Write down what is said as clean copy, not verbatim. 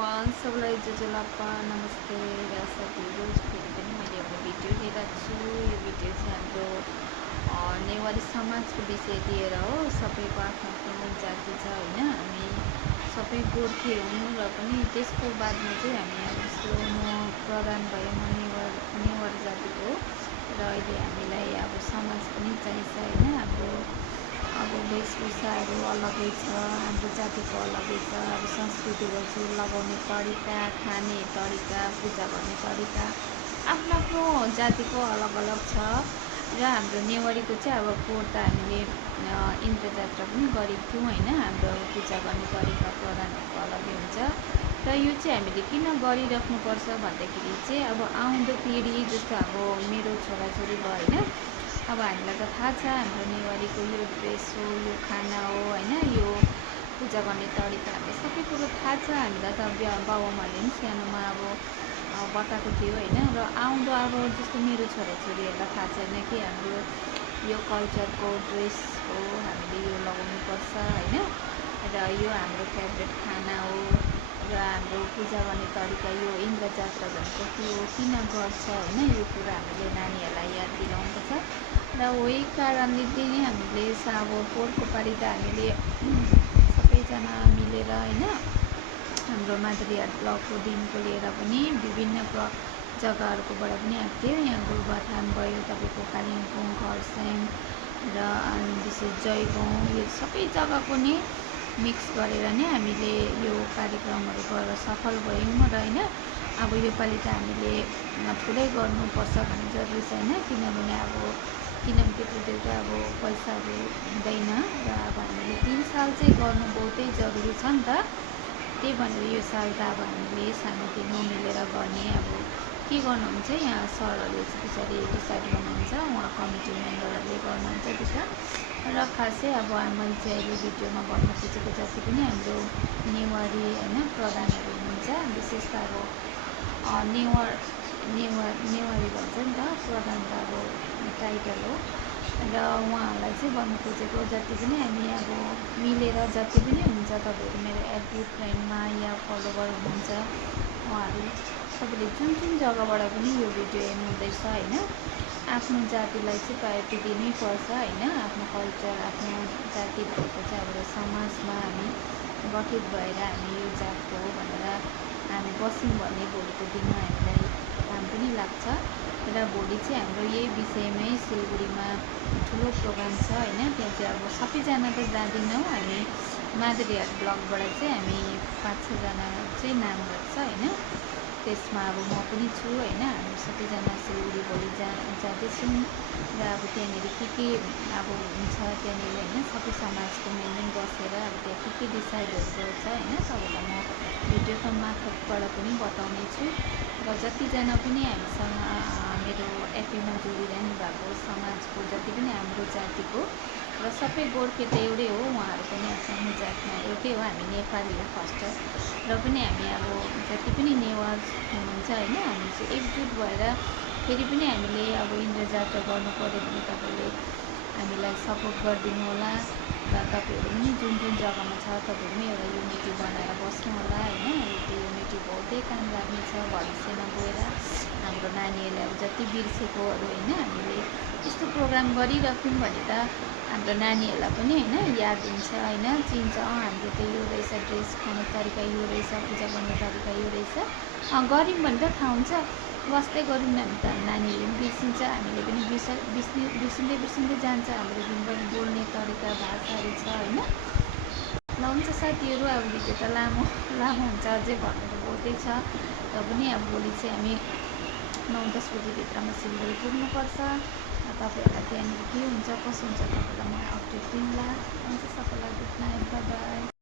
Everyone, सबैलाई जुजुलप्पा नमस्ते र साथीहरू, फेरि पनि मैले एउटा भिडियो लिएर छु। यो भिडियो चाहिँ हाम्रो नेवारी समाजको विषय लिएर हो। सबैको आफ्नो आफ्नो जाति छ होइन, हामी सबै गोर्खे हौँ र पनि त्यसको बादमा चाहिँ हामी अब जस्तो म प्रधान भएँ, म नेवार जातिको र अहिले हामीलाई अब समाज पनि चाहिन्छ होइन। हाम्रो अब वेशभूषाहरू अलगै छ, हाम्रो जातिको अलगै छ। अब संस्कृतिहरू चाहिँ लगाउने तरिका, खाने तरिका, पूजा गर्ने तरिका आफ्नो आफ्नो जातिको अलग अलग छ। र हाम्रो नेवारीको चाहिँ अब पोहोर त हामीले इन्द्र जात्रा पनि गरेको थियौँ होइन। हाम्रो पूजा गर्ने तरिका प्रधानहरूको अलगै हुन्छ र यो चाहिँ हामीले किन गरिराख्नुपर्छ भन्दाखेरि चाहिँ अब आउँदो पिँढी जस्तो अब मेरो छोराछोरी भयो होइन, अब हामीलाई त थाहा छ हाम्रो नेवारीको यो ड्रेस हो, यो खाना हो होइन, यो पूजा गर्ने तरिका हामीले सबै कुरो थाहा छ। हामीलाई त बाबुआमाले पनि सानोमा अब बताएको थियो होइन। र आउँदो अब जस्तो मेरो छोराछोरीहरूलाई थाहा छैन कि हाम्रो यो कल्चरको ड्रेस हो, हामीले यो लगाउनुपर्छ होइन, र यो हाम्रो फेभरेट खाना हो, र हाम्रो पूजा गर्ने तरिका यो इन्द्र जात्रा भनेको के हो, किन गर्छ होइन, यो कुरा हामीले नानीहरूलाई याद दिलाउनुपर्छ। र वही कारणले चाहिँ हामीले अब पोहोरको पालि त हामीले सबैजना मिलेर होइन, हाम्रो मादरीहाट ब्लकको दिनको लिएर पनि विभिन्न जग्गाहरूकोबाट पनि आएको थियो। यहाँ गोरुबथान भयो, तपाईँको कालिम्पोङ, खरसाङ र विशेष जयगाउँ, यो सबै जग्गाको नै मिक्स गरेर नै हामीले यो कार्यक्रमहरू गरेर सफल भयौँ र होइन। अब योपालि त हामीले ठुलै गर्नुपर्छ भन्ने जरुरी छैन, किनभने त्यति त अब पैसाहरू हुँदैन र अब हामीले 3 साल चाहिँ गर्नु बहुतै जरुरी छ नि त। त्यही भनेर यो साल त अब हामीले सानोतिनो मिलेर गर्ने। अब के गर्नुहुन्छ यहाँ सरहरूले चाहिँ पछाडि डिसाइड गर्नुहुन्छ, उहाँ कमिटी मेम्बरहरूले गर्नुहुन्छ त्यसमा। र खासै अब मैले चाहिँ अहिले भिडियोमा भन्न खोजेको जति पनि हाम्रो नेवारी होइन प्रधानहरू हुनुहुन्छ, विशेष त अब नेवारी भन्छ नि त, प्रधान त अब टाइटल हो। र उहाँहरूलाई चाहिँ भन्नु खोजेको जति पनि हामी अब मिलेर जति पनि हुन्छ, तपाईँहरू मेरो एफबी फ्रेन्डमा या फलोवर हुनुहुन्छ, उहाँहरू तपाईँले जुन जुन जग्गाबाट पनि यो भिडियो हेर्नुहुँदैछ होइन, आफ्नो जातिलाई चाहिँ प्रायोरिटी दिनै पर्छ होइन। आफ्नो कल्चर, आफ्नो जाति भएको चाहिँ अब समाजमा हामी गठित भएर हामी यो जातको हो भनेर हामी बस्यौँ भने भोलिको दिनमा हामीलाई काम पनि लाग्छ। र भोलि चाहिँ हाम्रो यही विषयमै सिलगढीमा ठुलो प्रोग्राम छ होइन। त्यहाँ चाहिँ अब सबैजना त जाँदैनौँ, हामी मादरीहाट ब्लकबाट चाहिँ हामी 5-6 जना चाहिँ नाम गर्छ होइन। त्यसमा अब म पनि छु होइन। हामी सबैजना सिलगढी भोलि जाँदैछौँ र अब त्यहाँनिर के अब हुन्छ त्यहाँनिर होइन, सबै समाजको मेन बसेर अब त्यहाँ के डिसाइडहरू गर्छ होइन, तपाईँलाई म भिडियोको मार्फतबाट पनि बताउने छु। र जतिजना पनि हामीसँग मेरो एफबीमा जोडिरहनु भएको समाजको जति पनि हाम्रो जातिको र सबै गोर्खे त एउटै हो, उहाँहरू पनि आफ्नो जातमा एउटै हो, हामी नेपाली हो फर्स्ट। र पनि हामी अब जति पनि नेवार हुनुहुन्छ होइन, हामी चाहिँ एकजुट भएर फेरि पनि हामीले अब इन्द्र जात्रा गर्नु पऱ्यो भने तपाईँले हामीलाई सपोर्ट गरिदिनु होला। र तपाईँहरू पनि जुन जुन जग्गामा छ तपाईँहरू पनि एउटा युनिटी बनाएर बस्नु होला होइन। त्यो युनिटी बहुतै काम लाग्नेछ भविष्यमा गएर। हाम्रो नानीहरूले अब जति बिर्सेकोहरू होइन, हामीले यस्तो प्रोग्राम गरिराख्यौँ भने त हाम्रो नानीहरूलाई पनि होइन याद हुन्छ होइन, चिन्छ हाम्रो त यो रहेछ, ड्रेस खाने तरिका यो रहेछ, पूजा गर्ने तरिका यो रहेछ। गऱ्यौँ भने त थाहा हुन्छ, बस्दै गऱ्यौँ भने त नानीहरूले पनि बिर्सिन्छ, हामीले पनि बिर्सिँदै जान्छ। हाम्रो दिनभरि बोल्ने तरिका, भाषाहरू छ होइन। ल हुन्छ साथीहरू, अब भिडियो त लामो हुन्छ, अझै भन्नु त बहुतै छ। र पनि अब भोलि चाहिँ हामी 9-10 बजीभित्रमा सिलगढी पुग्नुपर्छ। तपाईँहरूलाई त्यहाँनिर के हुन्छ कसो हुन्छ तपाईँलाई म अपडेट दिउँला। हुन्छ, सबैलाई गुड नाइट, बाई बाई।